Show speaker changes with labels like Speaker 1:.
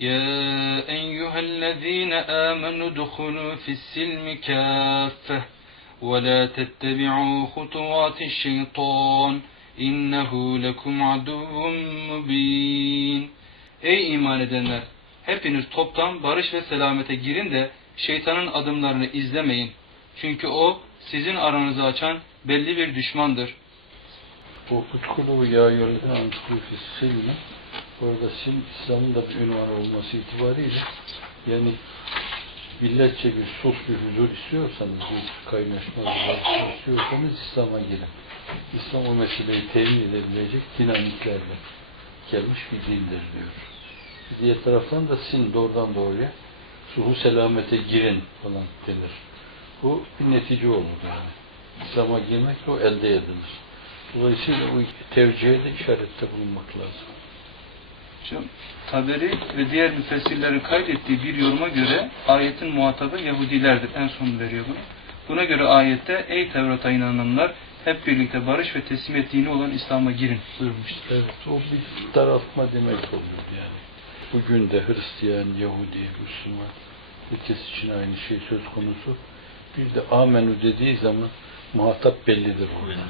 Speaker 1: يا أيها الذين آمنوا ادخلوا في السلم كافة ولا تتبعوا خطوات الشيطان إنه لكم عدو مبين Ey iman edenler! Hepiniz toptan barış ve selamete girin de şeytanın adımlarını izlemeyin. Çünkü o sizin aranızı açan belli bir düşmandır.
Speaker 2: Bu utkulu ya yöneten antkulu silmi orada sil İslam'ın da bir ünvanı olması itibariyle yani milletçe bir sulh bir huzur istiyorsanız bir kaynaşma bir istiyorsanız İslam'a girin. İslam o meseleyi temin edebilecek dinamiklerle gelmiş bir dindir diyor. Diğer taraftan da sin doğrudan doğruya suhu selamete girin falan denir. Bu bir netice olur yani. İslam'a girmek o elde edilir. Dolayısıyla bu tevcihe de işarette bulunmak lazım.
Speaker 1: Şimdi Taberi ve diğer müfessirlerin kaydettiği bir yoruma göre ayetin muhatabı Yahudilerdir. En son veriyor bunu. Buna göre ayette ey Tevrat'a inananlar hep birlikte barış ve teslimiyet dini olan İslam'a girin buyurmuştur.
Speaker 2: Evet, o bir daraltma demek oluyor yani. Bugün de Hristiyan, Yahudi, Müslüman herkes için aynı şey söz konusu. Bir de amenü dediği zaman muhatap bellidir.